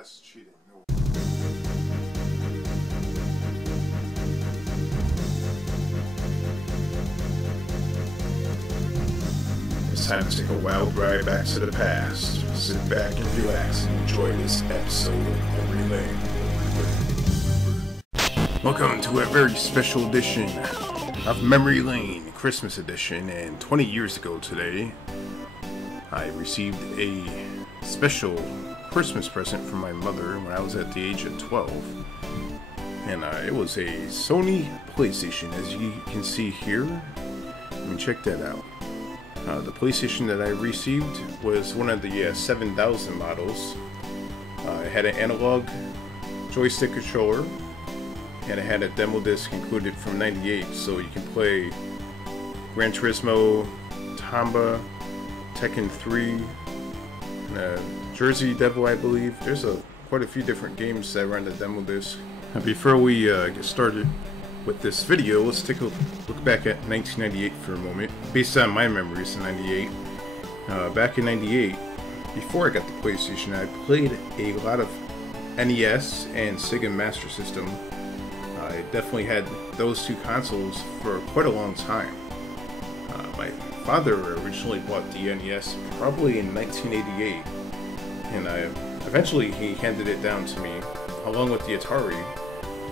that's cheating. No. It's time to take a wild ride back to the past. Sit back and relax and enjoy this episode of Memory Lane. Welcome to a very special edition of Memory Lane, Christmas edition. And 20 years ago today, I received a special Christmas present from my mother when I was at the age of 12. And it was a Sony PlayStation, as you can see here. Let me check that out. The PlayStation that I received was one of the 7000 models. It had an analog joystick controller, and it had a demo disc included from '98, so you can play Gran Turismo, Tamba, Tekken 3, Jersey Devil, I believe. There's quite a few different games that were on the demo disc. Before we get started with this video, let's take a look back at 1998 for a moment. Based on my memories in '98, back in '98, before I got the PlayStation, I played a lot of NES and Sega Master System. I definitely had those two consoles for quite a long time. My father originally bought the NES probably in 1988, and eventually he handed it down to me along with the Atari.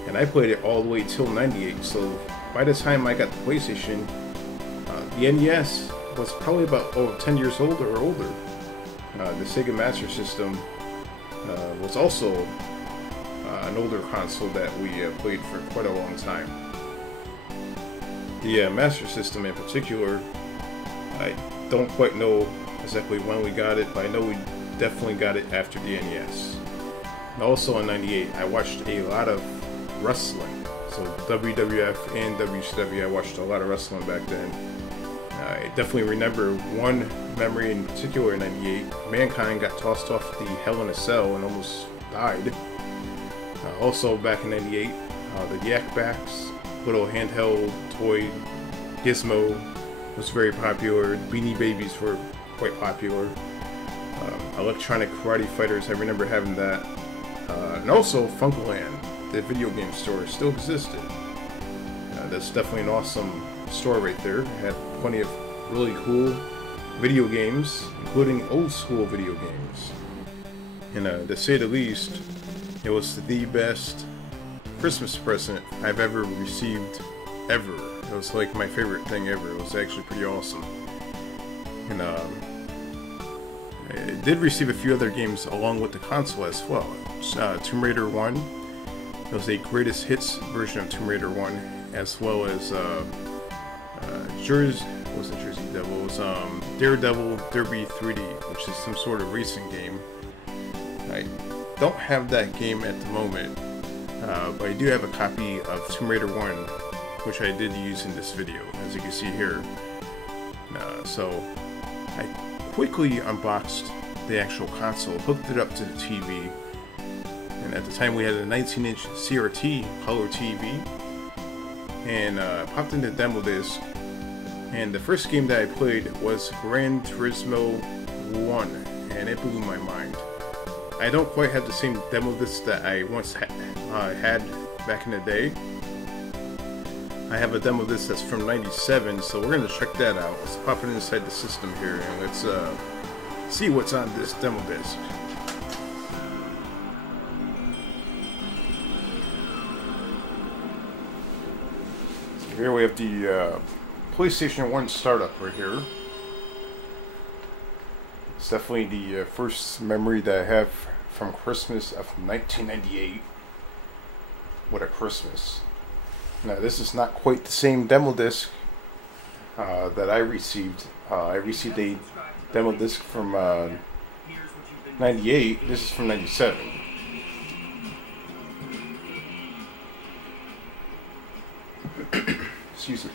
And I played it all the way till '98, so by the time I got the PlayStation, the NES was probably about 10 years old or older. The Sega Master System was also an older console that we played for quite a long time. The Master System in particular, I don't quite know exactly when we got it, but I know we definitely got it after the NES. And also in '98, I watched a lot of wrestling, so WWF and WCW. I watched a lot of wrestling back then. I definitely remember one memory in particular in '98. Mankind got tossed off the Hell in a Cell and almost died. Also back in '98, the Yak Baks, little handheld toy Gizmo, was very popular. Beanie Babies were quite popular. Electronic Karate Fighters, I remember having that. And also Funkoland, the video game store, still existed. That's definitely an awesome store right there. It had plenty of really cool video games, including old school video games. And to say the least, it was the best Christmas present I've ever received, ever. It was like my favorite thing ever. It was actually pretty awesome. And I did receive a few other games along with the console as well. Tomb Raider 1. It was a greatest hits version of Tomb Raider 1, as well as Jersey Devil. It was Daredevil Derby 3D, which is some sort of racing game. I don't have that game at the moment, but I do have a copy of Tomb Raider 1, which I did use in this video, as you can see here. So I quickly unboxed the actual console, hooked it up to the TV, and at the time we had a 19-inch CRT color TV, and popped in the demo disc, and the first game that I played was Gran Turismo 1, and it blew my mind. I don't quite have the same demo disc that I once had back in the day. I have a demo disc that's from '97, so we're going to check that out. Let's pop it inside the system here, and let's see what's on this demo disc. So here we have the PlayStation 1 startup right here. It's definitely the first memory that I have from Christmas of 1998. What a Christmas. Now this is not quite the same demo disc that I received. I received a demo disc from '98. This is from '97. Excuse me.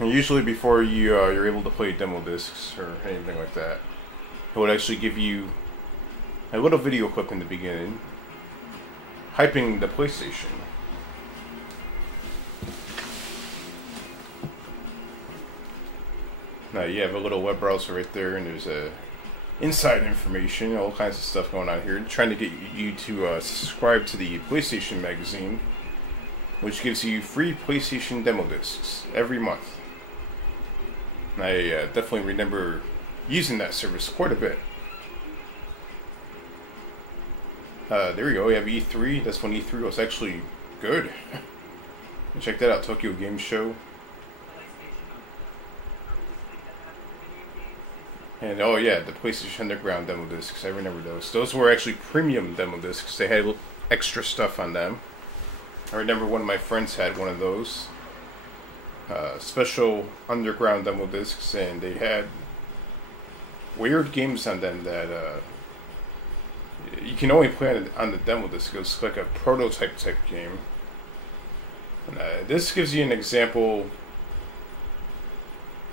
And usually before you're able to play demo discs or anything like that, it would actually give you a little video clip in the beginning hyping the PlayStation. Now you have a little web browser right there, and there's a inside information, all kinds of stuff going on here. Trying to get you to subscribe to the PlayStation magazine, which gives you free PlayStation demo discs every month. And I definitely remember using that service quite a bit. There we go, we have E3. That's when E3 was actually good. Check that out, Tokyo Game Show. And oh yeah, the PlayStation Underground demo discs, I remember those. Those were actually premium demo discs. They had extra stuff on them. I remember one of my friends had one of those. Special underground demo discs, and they had weird games on them that you can only play on the demo disc. It was like a prototype type game. And, this gives you an example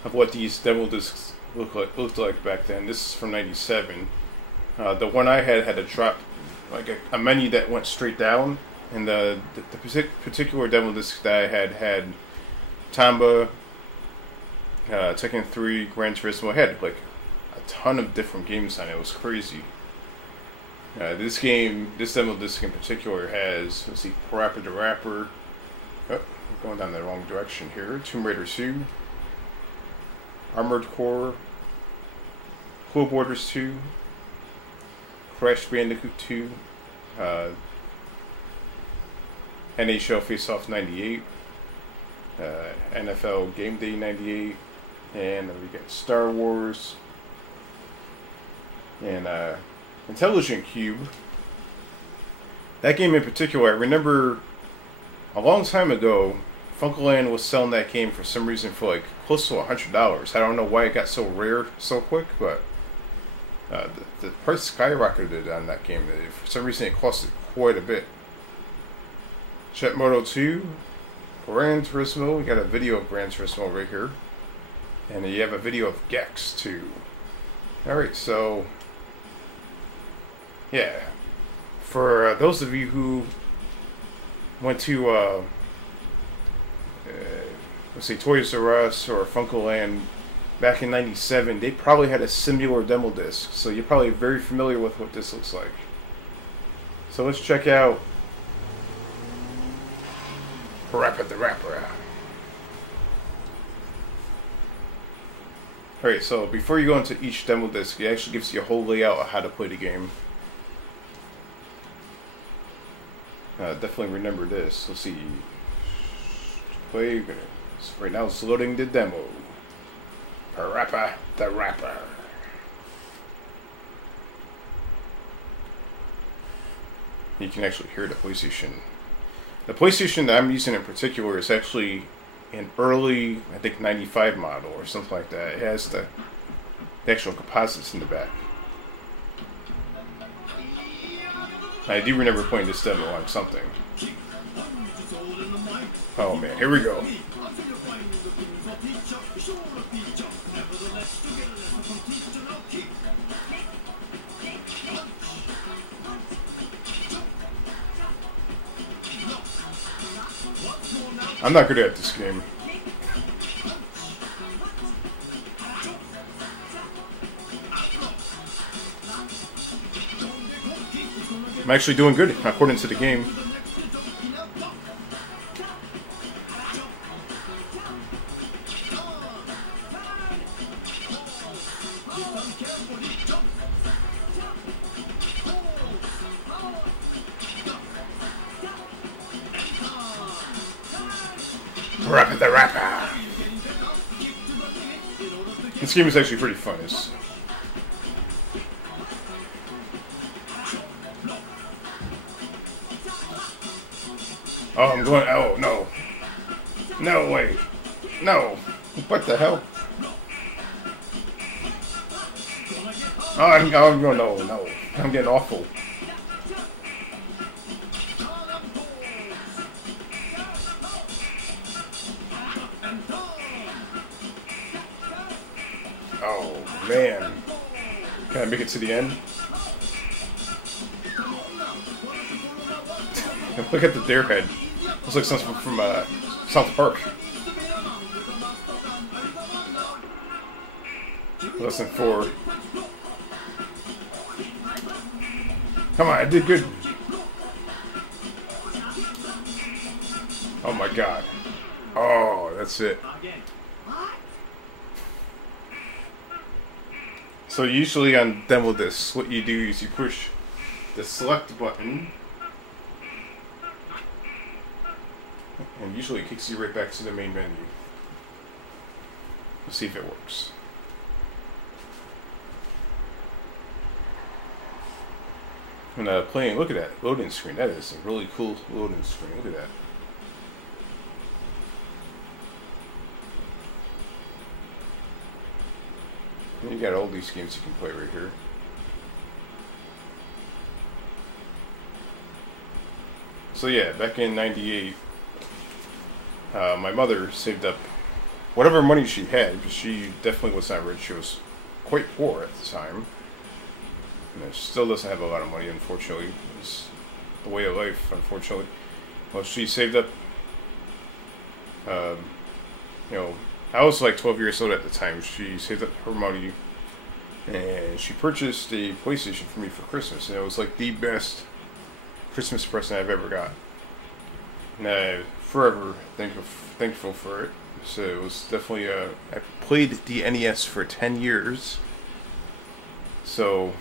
of what these demo discs looked like back then. This is from '97. The one I had a drop, like a menu that went straight down, and the particular demo disc that I had Tamba, Tekken 3, Gran Turismo. It had like a ton of different games on it. It was crazy. This demo disc in particular has, let's see, Parappa the Rapper. Oh, I'm going down the wrong direction here. Tomb Raider 2, Armored Core, Cool Borders 2, Crash Bandicoot 2, NHL Face Off 98, NFL Game Day 98, and then we got Star Wars, and Intelligent Cube. That game in particular, I remember a long time ago, FuncoLand was selling that game for some reason for like close to $100. I don't know why it got so rare so quick, but the price skyrocketed on that game. For some reason, it costed quite a bit. Jet Moto 2, Gran Turismo. We got a video of Gran Turismo right here, and you have a video of Gex too. All right, so yeah, for those of you who went to let's say Toys R Us or FuncoLand back in '97, they probably had a similar demo disc, so you're probably very familiar with what this looks like. So let's check out Parappa the Rapper. Alright, so before you go into each demo disc, it actually gives you a whole layout of how to play the game. Definitely remember this. Let's see. Play. Right now it's loading the demo. Parappa the Rapper. You can actually hear the PlayStation. The PlayStation that I'm using in particular is actually an early, I think, '95 model or something like that. It has the actual composites in the back. I do remember playing this demo on something. Oh man, here we go. I'm not good at this game. I'm actually doing good, according to the game. Parappa the Rapper. This game is actually pretty fun. Oh, I'm going. Oh no! No way! No! What the hell? Oh, I'm going. No! I'm getting awful. Oh man! Can I make it to the end? Look at the deer head. Looks like something from South Park. Lesson 4. Come on, I did good. Oh my god. Oh, that's it. So usually on demo discs, what you do is you push the select button, and usually it kicks you right back to the main menu. We'll see if it works. And playing, look at that loading screen. That is a really cool loading screen. Look at that. And you got all these games you can play right here. So yeah, back in '98, my mother saved up whatever money she had, because she definitely was not rich. She was quite poor at the time. And she still doesn't have a lot of money, unfortunately. It's the way of life, unfortunately. Well, she saved up, you know, I was like 12 years old at the time. She saved up her money, and she purchased a PlayStation for me for Christmas. And it was like the best Christmas present I've ever got. And I'm forever thankful for it. So it was definitely, I played the NES for 10 years. So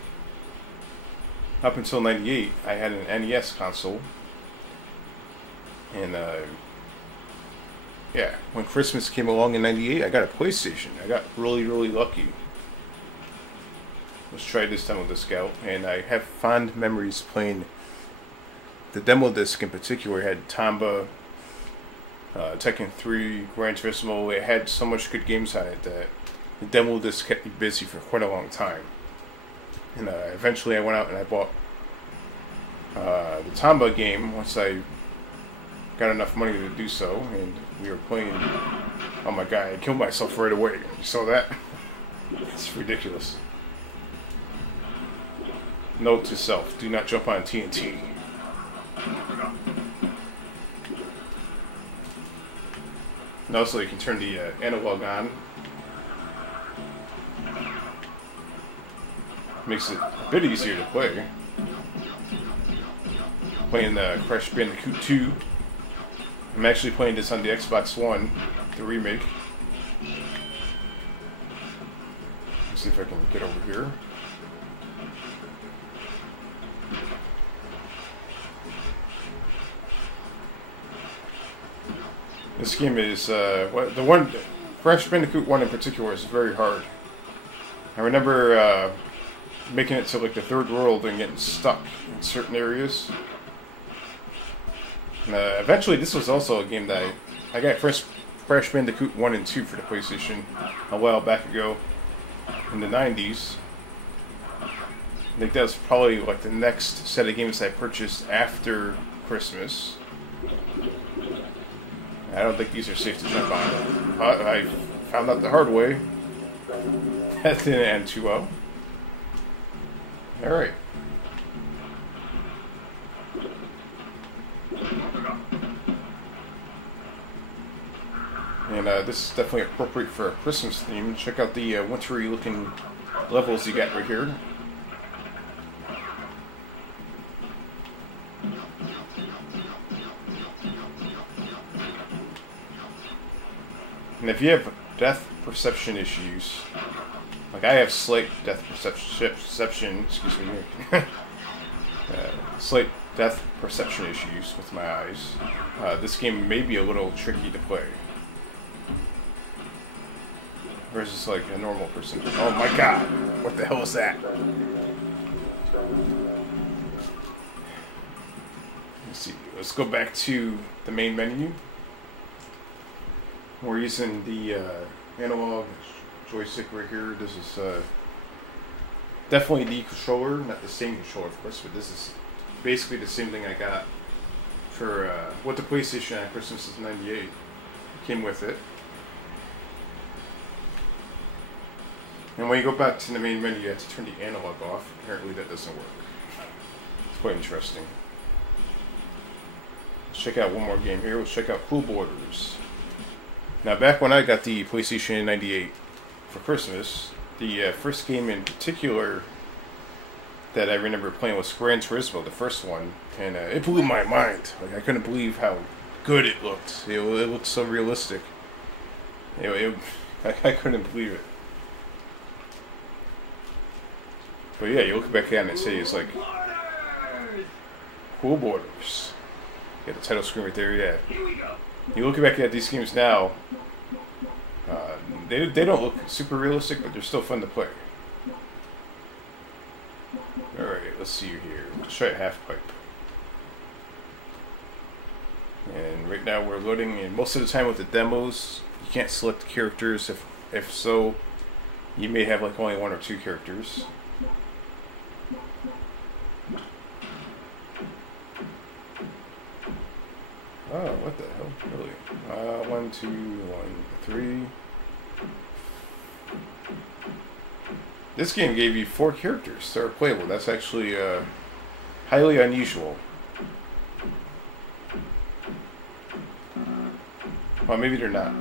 up until '98, I had an NES console. And yeah, when Christmas came along in '98, I got a PlayStation. I got really, really lucky. Let's try this demo disc out. And I have fond memories playing the demo disc in particular. It had Tomba, Tekken 3, Gran Turismo. It had so much good games on it that the demo disc kept me busy for quite a long time. And eventually I went out and I bought the Tomba game once I got enough money to do so, and we were playing. Oh my god, I killed myself right away. You saw that? It's ridiculous. Note to self, do not jump on TNT. And also you can turn the analog on. Makes it a bit easier to play. Playing Crash Bandicoot 2. I'm actually playing this on the Xbox One, the remake. Let's see if I can get over here. This game is, Crash Bandicoot 1 in particular is very hard. I remember making it to like the third world and getting stuck in certain areas. Eventually, this was also a game that I got Crash Bandicoot 1 and 2 for the PlayStation a while back ago in the 90s. I think that was probably like the next set of games I purchased after Christmas. I don't think these are safe to jump on. I found out the hard way. That didn't end too well. Alright. And this is definitely appropriate for a Christmas theme. Check out the wintry looking levels you got right here. And if you have depth perception issues, like I have slight depth perception, excuse me, slight depth perception issues with my eyes, this game may be a little tricky to play. Versus like a normal person. Oh my god! What the hell is that? Let's see. Let's go back to the main menu. We're using the analog joystick right here. This is definitely the controller, not the same controller, of course, but this is basically the same thing I got for what the PlayStation at Christmas of '98 came with it. And when you go back to the main menu, you have to turn the analog off. Apparently that doesn't work. It's quite interesting. Let's check out one more game here. Let's check out Cool Borders. Now, back when I got the PlayStation in '98 for Christmas, the first game in particular that I remember playing was Gran Turismo, the first one, and it blew my mind. Like I couldn't believe how good it looked. It looked so realistic. I couldn't believe it. But yeah, you look back at it and say it's like Cool Borders. Get the title screen right there. Yeah. You look back at these games now. They don't look super realistic, but they're still fun to play. Alright, let's see you here. Let's try a half pipe. And right now we're loading, and most of the time with the demos, you can't select characters. If so, you may have like only 1 or 2 characters. Oh, what the hell? Really? 1, 2, 1, 3. This game gave you 4 characters that are playable. That's actually highly unusual. Well, maybe they're not.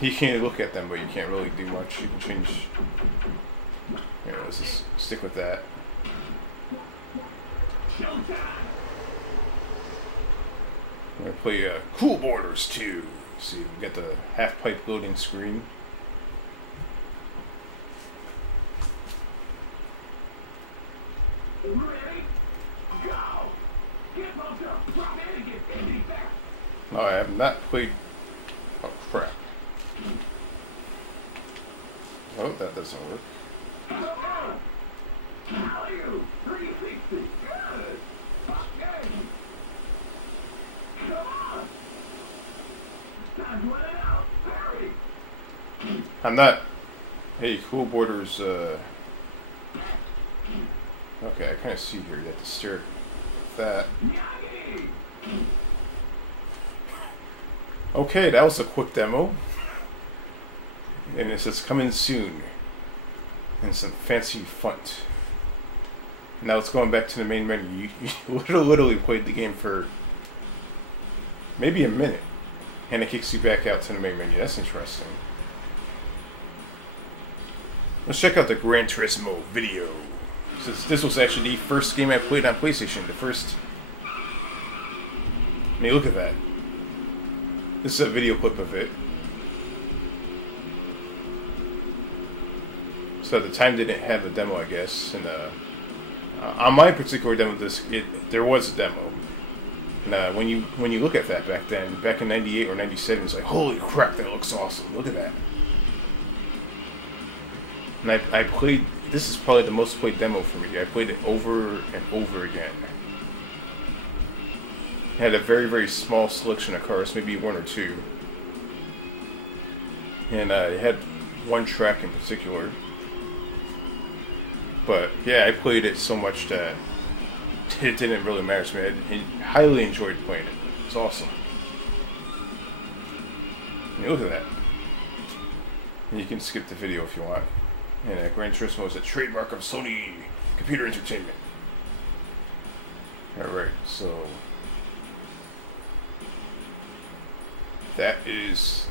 You can look at them, but you can't really do much. You can change. Here, let's just stick with that. I'm gonna play Cool Borders 2. See, we got the half pipe loading screen. Ready? Go! Get bumped up, drop in and get empty back. No, I have not played. Oh crap! Oh, that doesn't work. How are you? 360. Good. Okay. Come on. Time's running out. Hurry. I'm not. Hey, Cool Borders. Okay, I kind of see here. You have to stare at that. Okay, that was a quick demo. And it says coming soon. And some fancy font. Now it's going back to the main menu. You literally played the game for maybe a minute. And it kicks you back out to the main menu. That's interesting. Let's check out the Gran Turismo video. This was actually the first game I played on PlayStation. The first... I mean, look at that. This is a video clip of it. So at the time they didn't have a demo, I guess. And on my particular demo disc, there was a demo. And when you look at that back then, back in '98 or '97, it's like, holy crap, that looks awesome! Look at that. And I played. This is probably the most played demo for me. I played it over and over again. It had a very, very small selection of cars, maybe 1 or 2. And it had one track in particular. But yeah, I played it so much that it didn't really matter to me. I highly enjoyed playing it. It's awesome. I mean, look at that. And you can skip the video if you want. And Gran Turismo is a trademark of Sony Computer Entertainment. Alright, so that is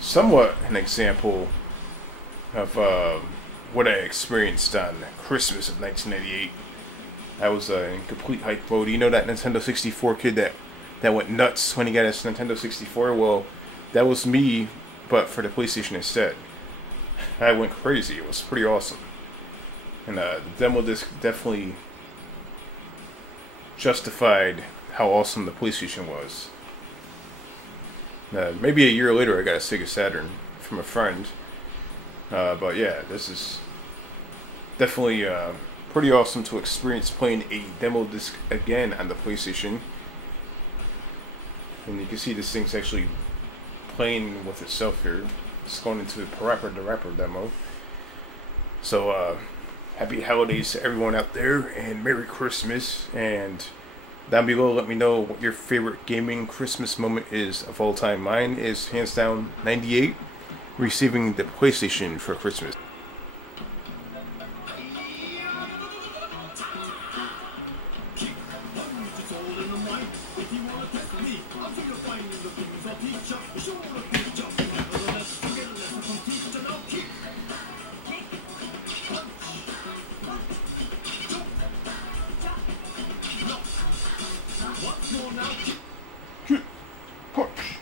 somewhat an example of what I experienced on Christmas of 1998. I was in complete hype mode. You know that Nintendo 64 kid that went nuts when he got his Nintendo 64? Well, that was me, but for the PlayStation instead. I went crazy. It was pretty awesome. And the demo disc definitely justified how awesome the PlayStation was. Maybe a year later I got a Sega Saturn from a friend. But yeah, this is definitely pretty awesome to experience playing a demo disc again on the PlayStation. And you can see this thing's actually playing with itself here. It's going into the Parappa the Rapper demo. So, happy holidays to everyone out there, and Merry Christmas. And down below, let me know what your favorite gaming Christmas moment is of all time. Mine is hands down '98, receiving the PlayStation for Christmas. Punch.